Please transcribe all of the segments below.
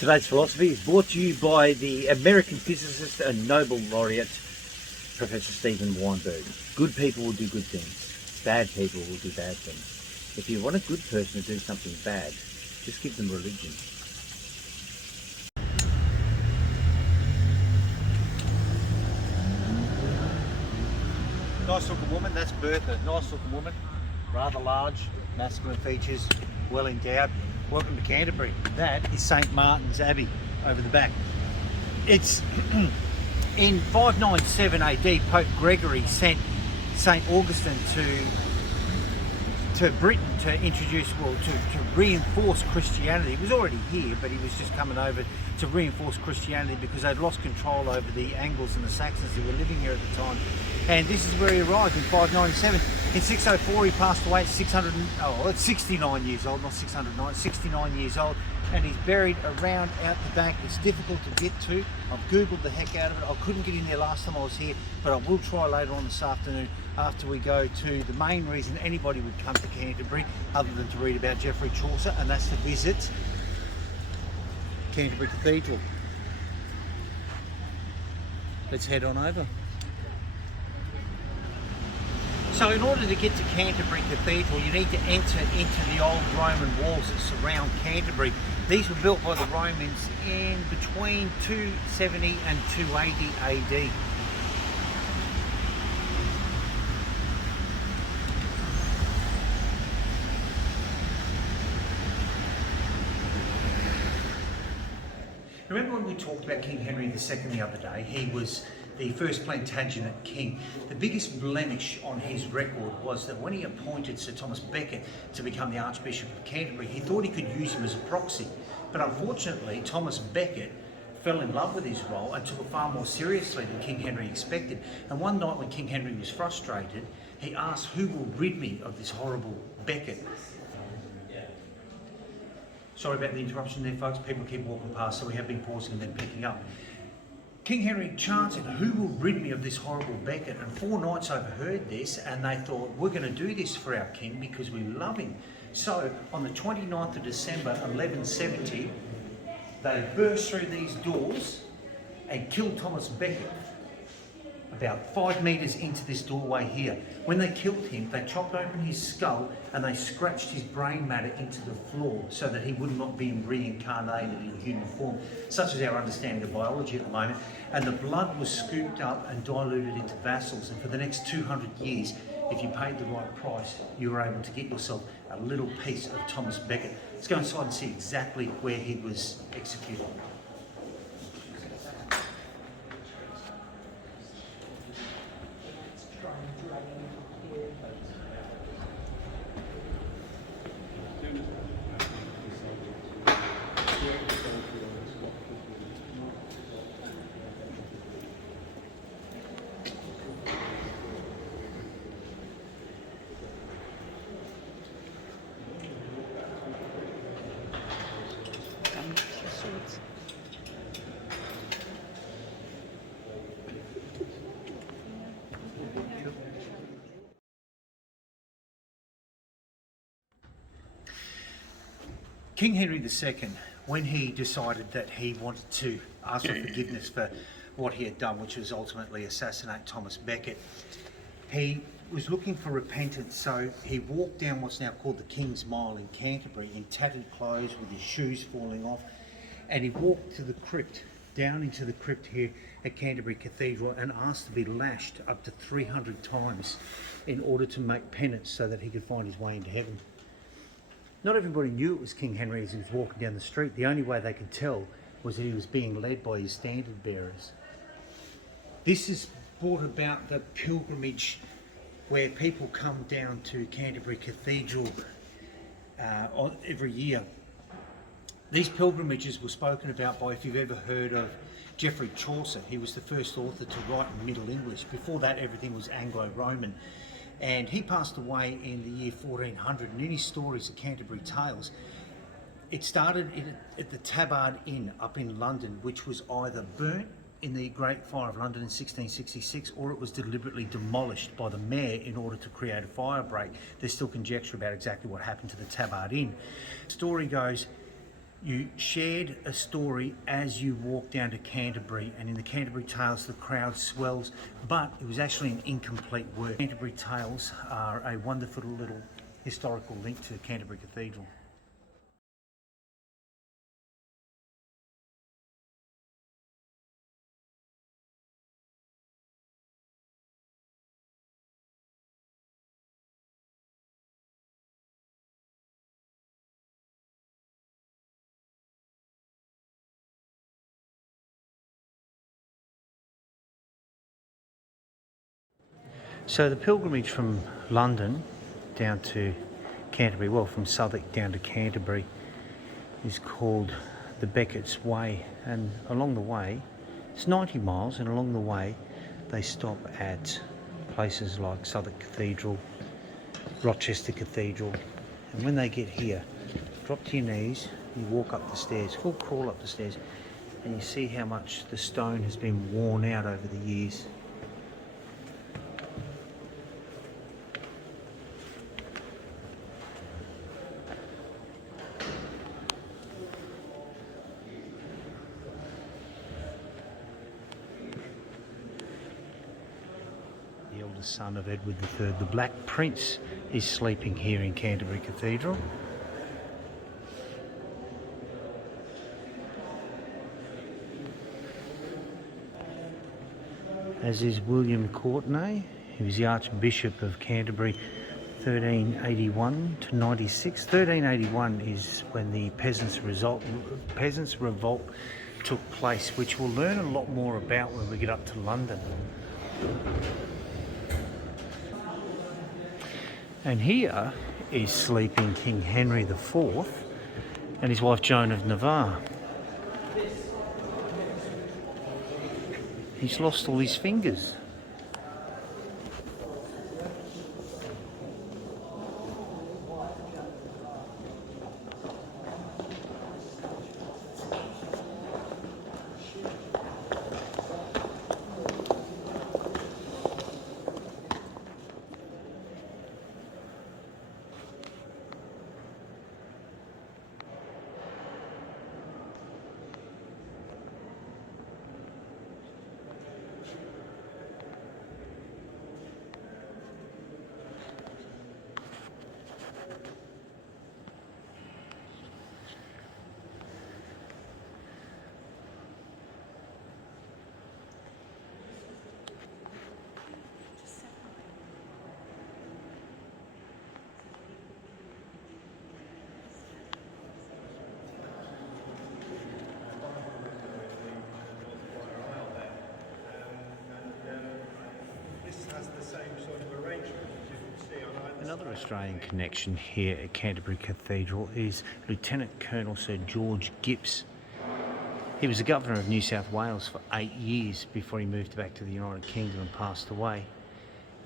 Today's philosophy is brought to you by the American physicist and Nobel laureate, Professor Steven Weinberg. Good people will do good things. Bad people will do bad things. If you want a good person to do something bad, just give them religion. Nice looking woman, that's Bertha. Nice looking woman, rather large, masculine features, well endowed. Welcome to Canterbury. That is St Martin's Abbey over the back. It's in 597 AD, Pope Gregory sent St Augustine to Britain to introduce, well, to reinforce Christianity. He was already here, but he was just coming over to reinforce Christianity because they'd lost control over the Angles and the Saxons who were living here at the time. And this is where he arrived in 597. In 604 he passed away at 69 years old, not 609, 69 years old, and he's buried around out the back. It's difficult to get to. I've googled the heck out of it. I couldn't get in there last time I was here, but I will try later on this afternoon after we go to the main reason anybody would come to Canterbury other than to read about Geoffrey Chaucer, and that's to visit Canterbury Cathedral. Let's head on over. So in order to get to Canterbury Cathedral, you need to enter into the old Roman walls that surround Canterbury. These were built by the Romans in between 270 and 280 AD. Remember when we talked about King Henry II the other day? He was the first Plantagenet king. The biggest blemish on his record was that when he appointed Sir Thomas Becket to become the Archbishop of Canterbury, he thought he could use him as a proxy. But unfortunately, Thomas Becket fell in love with his role and took it far more seriously than King Henry expected. And one night when King Henry was frustrated, he asked, "Who will rid me of this horrible Becket?" Sorry about the interruption there, folks. People keep walking past, so we have been pausing and then picking up. King Henry chanted, "Who will rid me of this horrible Becket?" And 4 knights overheard this and they thought, "We're going to do this for our king because we love him." So on the 29th of December 1170, they burst through these doors and killed Thomas Becket about 5 metres into this doorway here. When they killed him, they chopped open his skull and they scratched his brain matter into the floor so that he would not be reincarnated in human form, such as our understanding of biology at the moment. And the blood was scooped up and diluted into vassals, and for the next 200 years, if you paid the right price, you were able to get yourself a little piece of Thomas Becket. Let's go inside and see exactly where he was executed. King Henry II, when he decided that he wanted to ask for forgiveness for what he had done, which was ultimately assassinate Thomas Becket, he was looking for repentance, so he walked down what's now called the King's Mile in Canterbury in tattered clothes with his shoes falling off, and he walked to the crypt, down into the crypt here at Canterbury Cathedral, and asked to be lashed up to 300 times in order to make penance so that he could find his way into heaven. Not everybody knew it was King Henry as he was walking down the street. The only way they could tell was that he was being led by his standard bearers. This has brought about the pilgrimage where people come down to Canterbury Cathedral every year. These pilgrimages were spoken about by, if you've ever heard of Geoffrey Chaucer. He was the first author to write in Middle English. Before that, everything was Anglo-Roman. And he passed away in the year 1400, and in his stories, the Canterbury Tales, it started at the Tabard Inn up in London, which was either burnt in the Great Fire of London in 1666, or it was deliberately demolished by the mayor in order to create a fire break. There's still conjecture about exactly what happened to the Tabard Inn. The story goes, You shared a story as you walked down to Canterbury, and in the Canterbury Tales the crowd swells, but it was actually an incomplete work. Canterbury Tales are a wonderful little historical link to Canterbury Cathedral. So the pilgrimage from London down to Canterbury, well, from Southwark down to Canterbury, is called the Beckett's Way, and along the way, it's 90 miles, and along the way they stop at places like Southwark Cathedral, Rochester Cathedral, and when they get here, drop to your knees, you walk up the stairs, full crawl up the stairs, and you see how much the stone has been worn out over the years. The eldest son of Edward III, the Black Prince, is sleeping here in Canterbury Cathedral. As is William Courtenay. He was the Archbishop of Canterbury 1381 to 96. 1381 is when the Peasants' Revolt took place, which we'll learn a lot more about when we get up to London. And here is sleeping King Henry IV and his wife Joan of Navarre. He's lost all his fingers. Another Australian connection here at Canterbury Cathedral is Lieutenant Colonel Sir George Gipps. He was the Governor of New South Wales for 8 years before he moved back to the United Kingdom and passed away.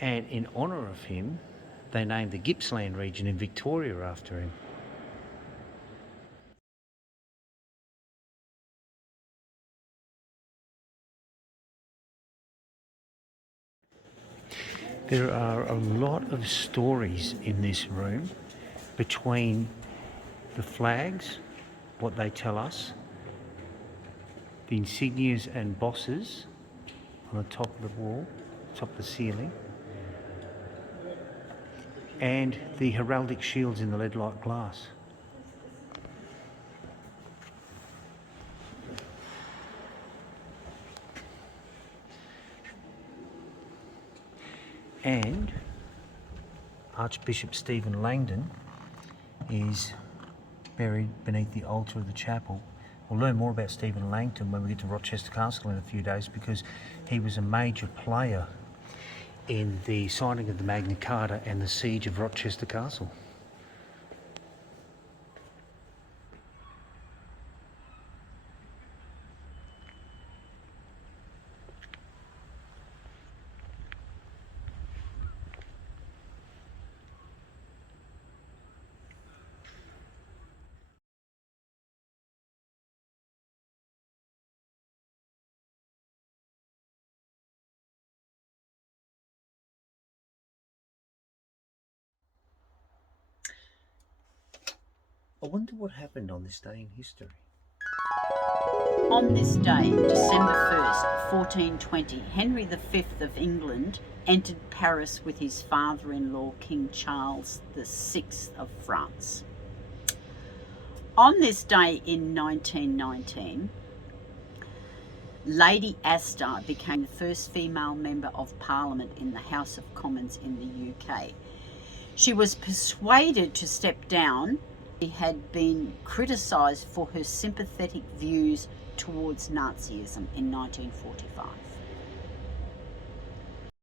And in honour of him, they named the Gippsland region in Victoria after him. There are a lot of stories in this room between the flags, what they tell us, the insignias and bosses on the top of the wall, top of the ceiling, and the heraldic shields in the lead-like glass. And Archbishop Stephen Langton is buried beneath the altar of the chapel. We'll learn more about Stephen Langton when we get to Rochester Castle in a few days, because he was a major player in the signing of the Magna Carta and the siege of Rochester Castle. I wonder what happened on this day in history. On this day, December 1st, 1420, Henry V of England entered Paris with his father-in-law, King Charles VI of France. On this day in 1919, Lady Astor became the first female member of Parliament in the House of Commons in the UK. She was persuaded to step down. She had been criticised for her sympathetic views towards Nazism in 1945.